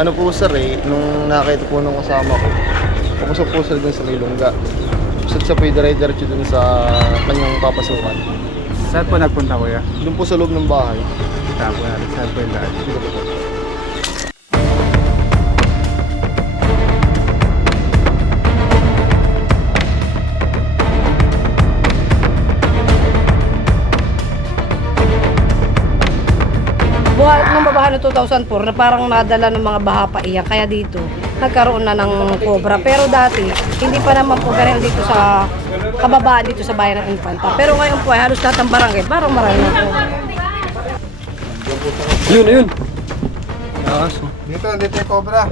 Ano po sir nung nakita po nung kasama ko, pumusok po sir dun sa may lungga. Pusod sa po dire-diretso dun sa kanyang papasukan. Saan po nagpunta kuya? Dun po sa loob ng bahay. Kita po natin saan po yung daan. Dito po. Buhay ng babaha noong 2004 na parang nadala ng mga baha pa iyan. Kaya dito, nagkaroon na ng cobra. Pero dati, hindi pa naman po ganyan dito sa kababaan dito sa bayan ng Infanta. Pero ngayon po ay halos lahat ng barangay, parang marami na po. Yun. Dito yung cobra.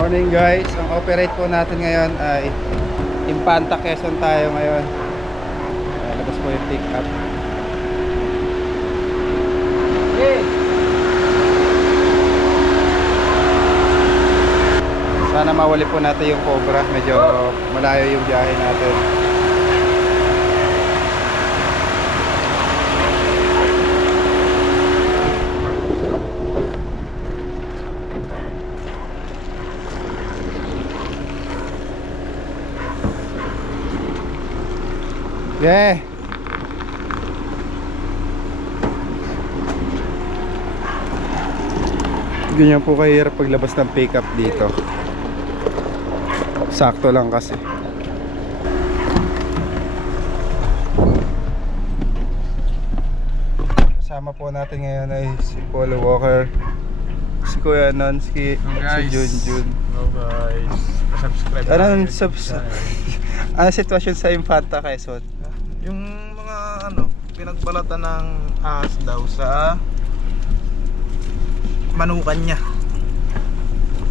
Morning guys, ang operate po natin ngayon ay Infanta, Quezon tayo ngayon. Labas po yung pick up. Sana mawali po natin yung cobra, medyo malayo yung biyahe natin. Yeah. Ganyan po kahirap paglabas ng pick-up dito. Sakto lang kasi. Kasama po natin ngayon ay si Paul Walker, si Kuya Nonsky, si Junjun. Hello guys. Subscribe. Ano sitwasyon sa Infanta, Quezon? Yung mga pinagbalatan ng ahas daw sa manukan niya.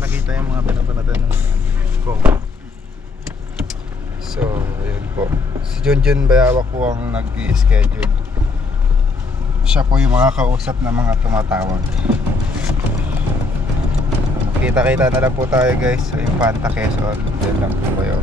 Nakita yung mga pinagbalatan ng cobra. So, ayun po. Si Junjun Bayawak po ang nag-i-schedule. Siya po yung makakausap ng mga tumatawag. Kita-kita na lang po tayo guys sa Infanta, Quezon. Diyan lang po kayo.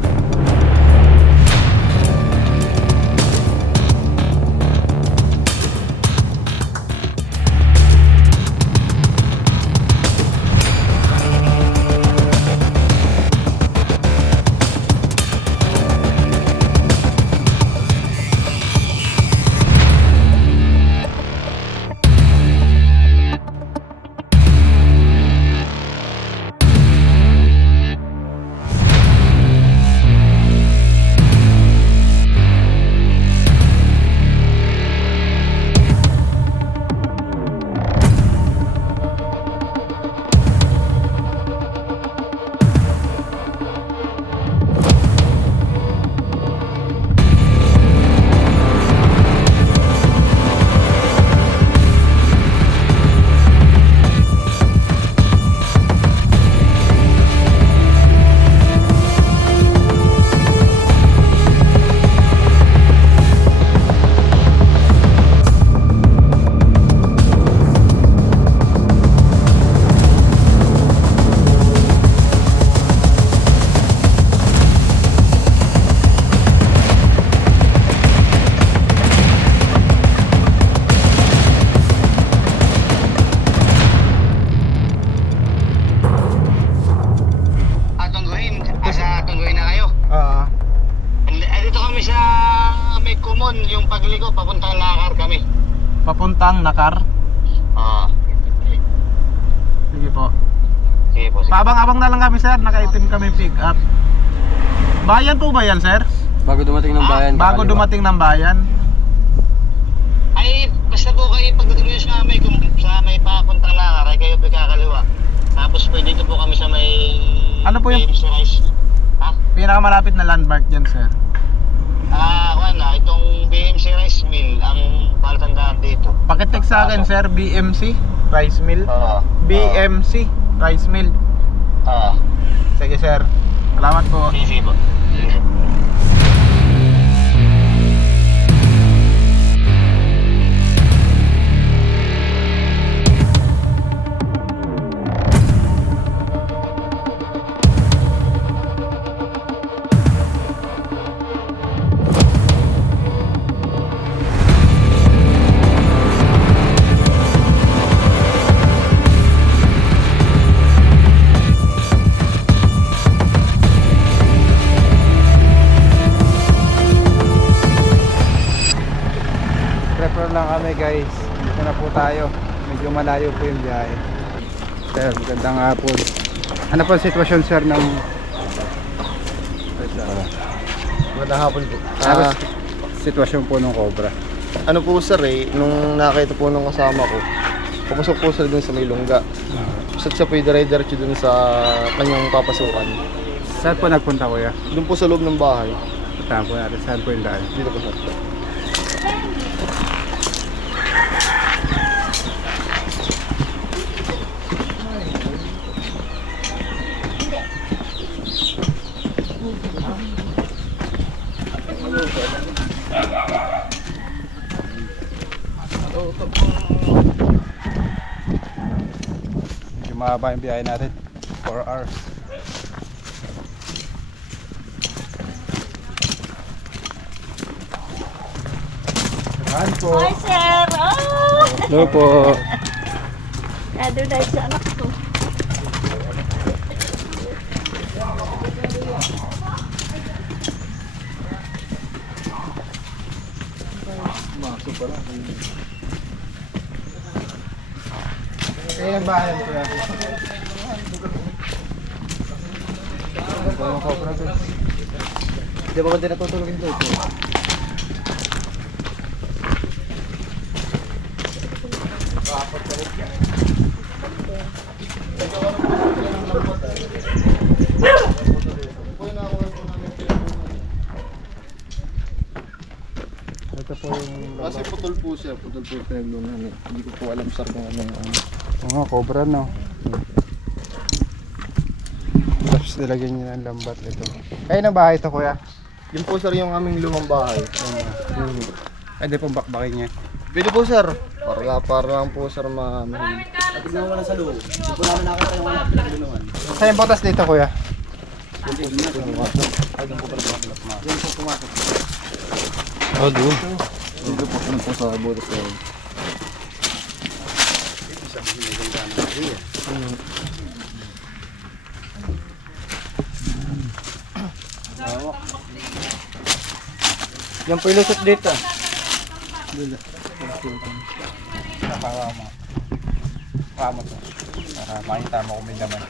Yung pagliko, papuntang Nakar kami. Papuntang Nakar. Sige po. Sige po. Paabang-abang na lang kami sir, nakaitim kami pick up. Bayan po ba yan sir? Bago dumating ng bayan. Bago dumating ng bayan. Ay, basta po kayo pagdating nyo sa may papuntang Nakar, ay kayo pagkakaliwa. Tapos pwede dito po kami sa may Ano po yung BMC Rice. Ha? pinakamalapit na landmark dyan sir? Itong BMC Rice Mill ang palatandaan dito. Pakitext sa akin sir, BMC Rice Mill. BMC Rice Mill. Sige sir. Salamat po. Sige po. Nagkaroon lang kami guys. Dito na po tayo. Medyo malayo po yung biyahe. Sir, magandang hapon. Ano po ang sitwasyon sir ng... Magandang hapon po. Tapos, sitwasyon po ng Cobra. Ano po sir nung nakita po nung kasama ko, pumasok po sir dun sa may lungga. Basta siya po dire-diretso dun sa kanyang papasukan. Saan po nagpunta kuya? Dun po sa loob ng bahay. Puntahan po natin. Saan po yung daan? Dito po sir. Medyo mahaba yung biyahe natin. 4 hours. Saan po? Hi, sir! Oh! Hello po. Nado dahil sa anak ko. Kaya bahay kuya. Di ba hindi natutulogin ito? Ito po yung... Kasi putol po siya, putol po yung pinaglungan eh. Hindi ko po alam sir kung ano yung ano. Oo nga, Cobra no. Tapos nilagyan niya ng lambat ito. Kaya na bahay ito kuya? Yun po sir yung aming lumang bahay. Pwede pong bakbakin niya. Pwede po sir. Para lang po sir mahuli. Saan yung botas dito kuya? Oh, doon. Dito po sa butas ko. Yan po ilusot dito. Nakawa mo. Nakawa mo to. Para makita mo kung may laman.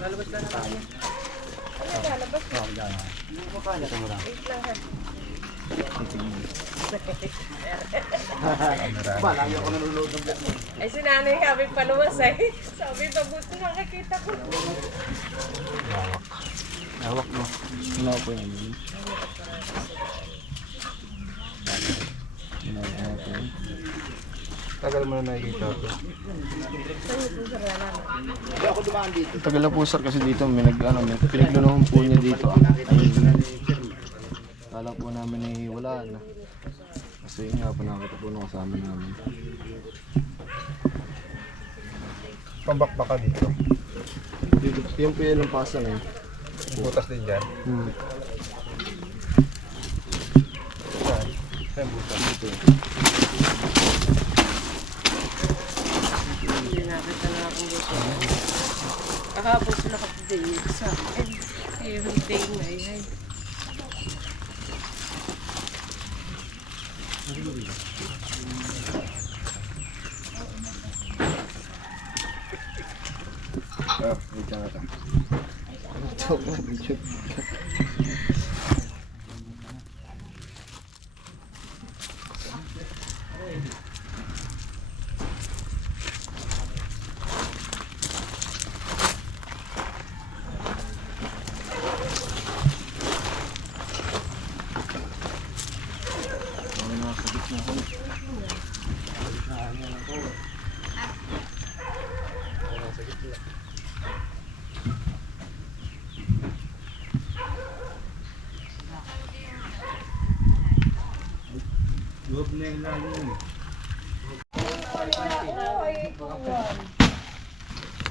Lalabas na tayo. Lalabas na. Ito mo lang. Malayo ako nanonood ng vlog mo. Ay, si nanay kami paluwas eh. Sabi, mabuti nakakita ko. Hawak mo. Ano po yan? Tagal mo na nakikita ito. Tagal na po sir kasi dito may pinaglunuhan po niya dito. Ayun. Kala po namin eh wala na. Kasi yun nga po nakita po nung kasama namin. Pambakbaka dito. Dito, yung po yan ang pasa na yun. Butas din dyan. Saan? Saan butas? Dito. Hindi nakita na akong gusto. Kahapon sila kapatid sa akin. Everyday na yan. Wait lang ata. Ito po, YouTube.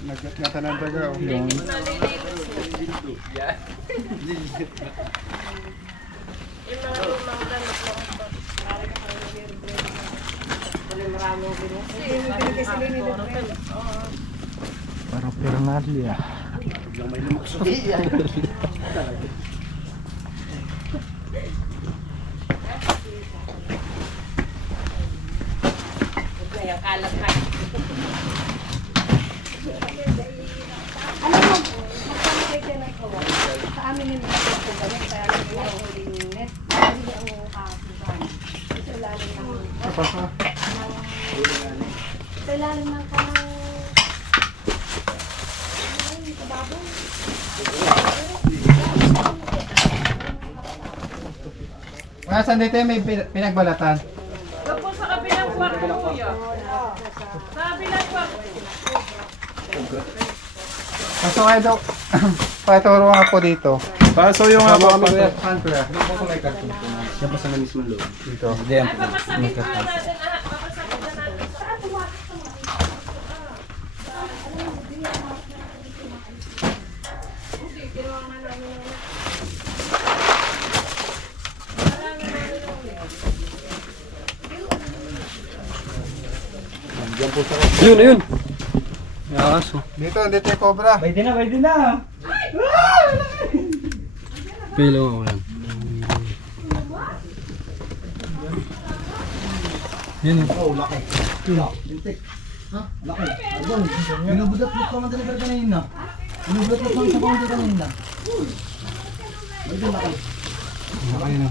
Nagkatanan ba daw? Parang Pernalya. yung kalat ka. Ano mo, magpapalagay ka ng kawa. Sa amin yung mga po kami, kaya lang yung huling net. Hindi ang kakasundan. Ito lalim ng... Ito lalim ng kanang... Ay, kababo. Saan dito may pinagbalatan? Doon po sa kabilang kwarto po yun. Sa kabilang kwarto. Pasok kayo daw. Paturo nga po dito. Paso yung Sama ako kami kami. kuya. Saan kuya? Doon po sa may karton po na. Yan pa sa may mismong loob. Dito. Diyan Ay, po. papasakit na natin. Papasakit na natin. Yun, yun. Yaso. Dito yung cobra. Pwede na. Pilo ako lang. Yun. Binubudat-but pa man deliver kanina. Binubudat-but pa sa pangdi kanina. Okay na.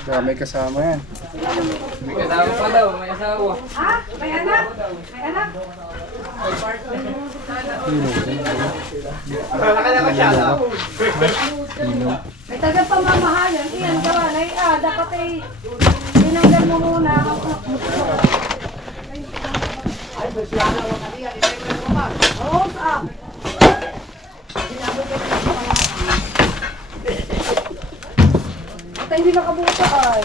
Kaya may kasama yan. Ha? May anak? May anak? May taga pamamahayan. Iyan, gawa na dapat ay tinanggal mo muna. Oo, saan? Basta hindi nakabuta ay.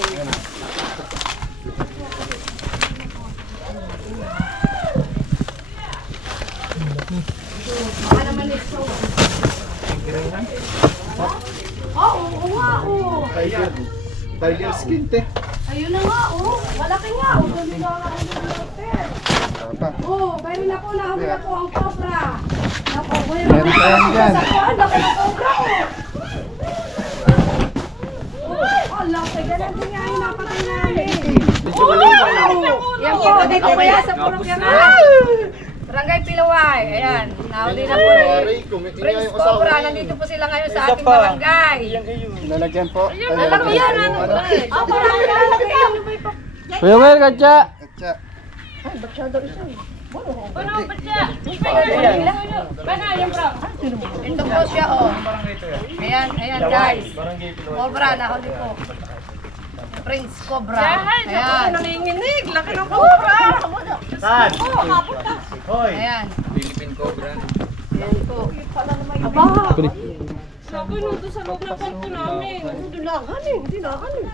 Baka naman ito. Oo nga, oo. Tiger skin te. Ayun na nga, oh. Malaki nga, oh. Doon na ako ng hotel. Pa. Oh, mayroon na po, nahuli na po ang cobra. Naku, Meron pa yan dyan. Ang laki ng cobra, oh. Oh, laki. Ganun din nga yung napatay namin. Yan po, dito po yan sa Purok Yaman. Barangay Pilaway. Ayan, nahuli na po ni Prince Cobra. Nandito po sila ngayon sa ating barangay. Lalagyan po. Alam mo yan, ano? Ako lang lalaki yan. Kuya Mel, katsa. Atsa. Ano ba siya? Bana, yung bro. Ito po siya, oh. Ayan, ayan guys. Cobra, nahuli po. Prince Cobra. Ayan. Ayan. Nanginginig. Laki ng cobra. Saan? Hoy. Ayan. Philippine Cobra. Ayan po. Aba. Sabi nung doon sa loob ng kwarto namin.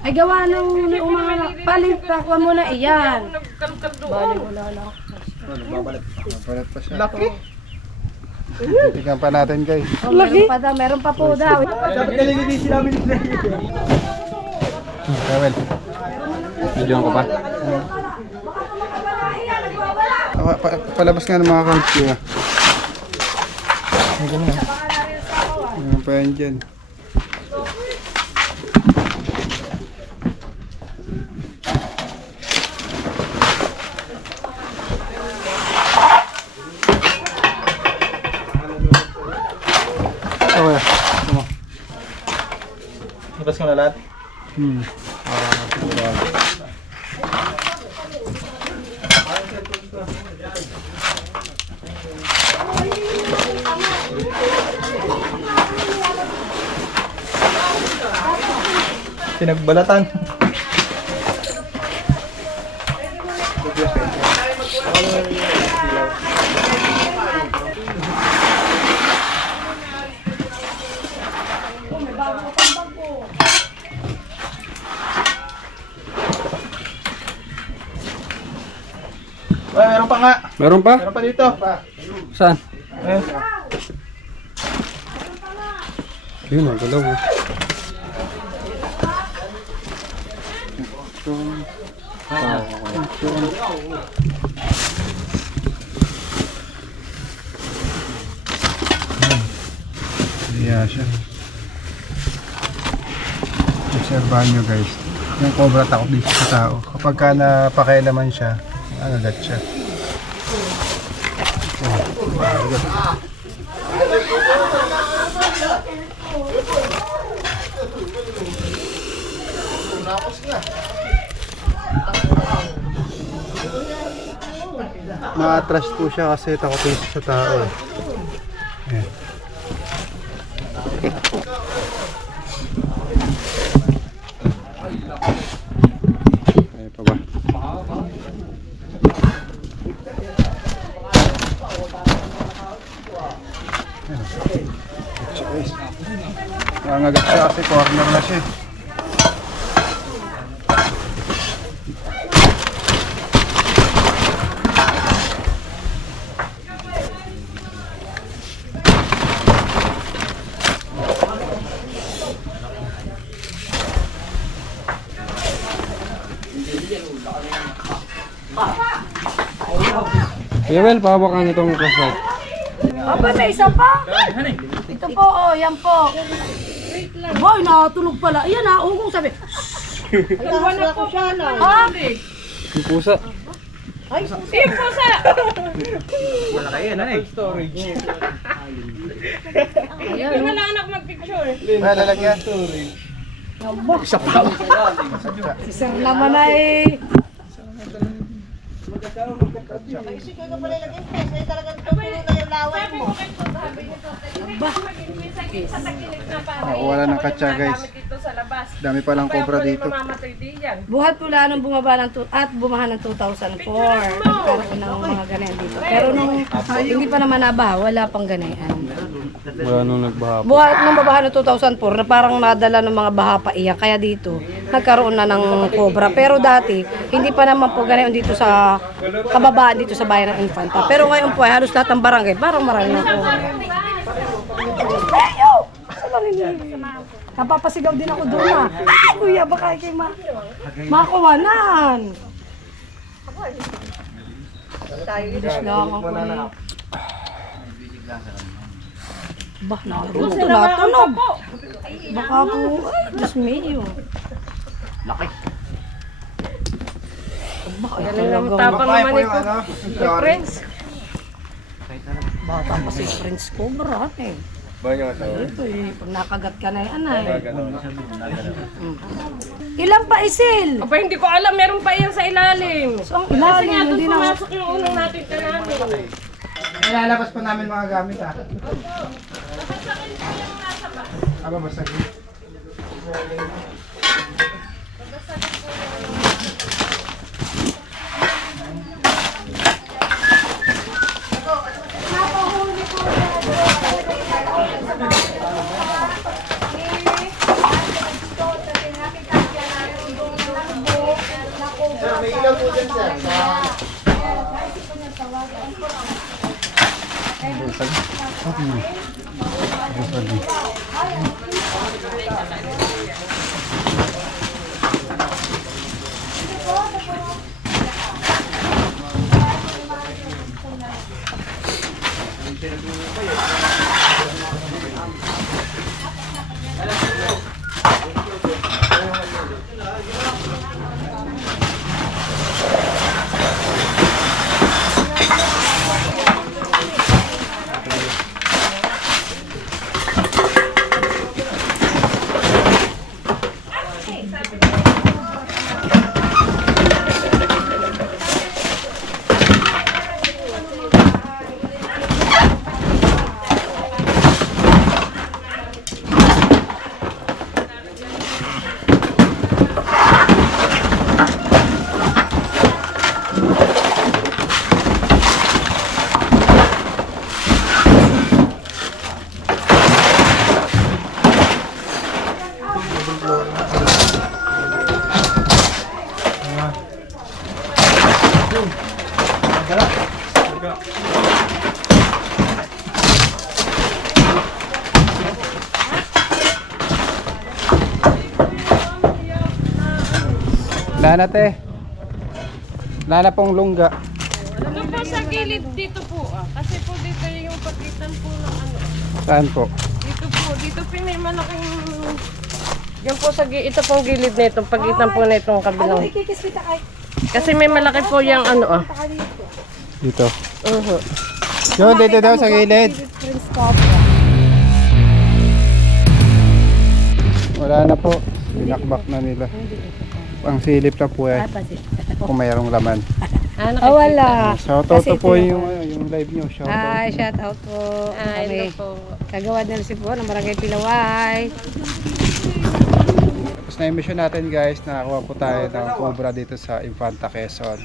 Ay gawa ng mga palit mo na iyan. Nagkalkal doon. Balat pa siya. Laki. Tingnan pa natin guys. Oh, meron pa daw, meron pa po daw. Dapat kalilinisin namin ito. Kawel. Videoan ko pa. Palabas nga ng mga accounts ko. Meron pa yan dyan. Okay. Tama. Labas ko na lahat. Pinagbalatan. Ay, meron pa nga. Meron pa? Meron pa dito. Saan? Ayun. Yun, ang dalaw. Yeah, siya. Obserbahan nyo guys, yung cobra takot dito sa tao. Kapag ka napakialaman siya, agad siya. Ma-atras po siya kasi takotin siya sa tao. Ayan. Ayan pa ba? Nangagat siya kasi corner na siya. Kuya Well, pahawakan itong flashlight. Aba, may isa pa. Ito po, oh, yan po. Boy, nakatulog pala. Ayan ha, ugong sabi. Wala po siya na. Ha? Yung pusa. Yung pusa! Hindi ko na anak mag-picture. Ay, lalagyan. Si Sir naman ay... Wala ng katsa guys. Dami palang cobra dito. Buhat pula nung bumaba ng at bumaha ng 2004. Nagkaroon ng mga ganyan dito. Pero nung hindi pa naman nabaha, wala pang ganyan. Wala nung nagbaha po. Buhat nung babaha ng 2004 na parang nadala ng mga baha pa iyan. Kaya dito, nagkaroon na ng cobra. Pero dati, hindi pa naman po ganyan dito sa kababaan dito sa bayan ng Infanta. Pero ngayon po ay halos lahat ng barangay, parang marami na cobra. Hey, yo! Napapasigaw din ako doon na. Ay, kuya, baka kayo makawanan. Bilis lang ako eh. Bah, natunog. Baka po, ay, Diyos mayo. Laki. Tapang naman ito. Friends. Bata pa si Prince Cobra eh. Ito eh, pag nakagat ka na yan ay. Ilang pa isil? Aba, hindi ko alam. Meron pa yan sa ilalim. So, ang Kasi ilalim, nga doon hindi na. pumasok yung unang natin ka namin. Ilalabas pa namin mga gamit ha. Aba, basta Lana te. Lana pong lungga. Doon po sa gilid dito po kasi po dito yung pagitan po ng ano. Saan po? Dito po, dito po may malaking Yan po ito pong gilid na itong pagitan po na itong Ano, kabilang. ikikiswita kay Kasi may malaki po yung ano Dito. Uh-huh. Yun, dito daw sa gilid. Prince Cobra. Wala na po. Binakbak na nila. Ang silip na po eh. Kung mayroong laman. Oh, wala. Shoutout Kasi to po ito- yung live nyo. Shoutout. Ay, shout out po. Ay, Kami. po. Kagawad na si po ng Barangay Pilaway. Tapos na-emission natin guys. Nakakuha po tayo ng cobra dito sa Infanta, Quezon.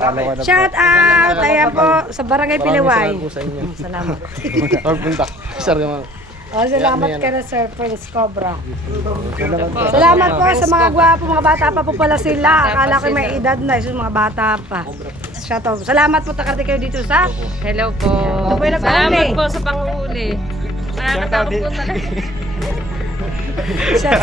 Alawa na po. Shout out! Ayan po sa Barangay Pilaway. Salamat po sa inyo. Salamat. Pagpunta. Sir naman. Oh, salamat ka na Sir Prince Cobra. Salamat po sa mga gwapo, mga bata pa po pala sila. Akala ko may edad na, yung mga bata pa. Shout out. Salamat po takarte kayo dito sa Hello po. Ito po yung nagpahuli. Salamat po sa panguhuli. Nakakatakot po talaga. Shout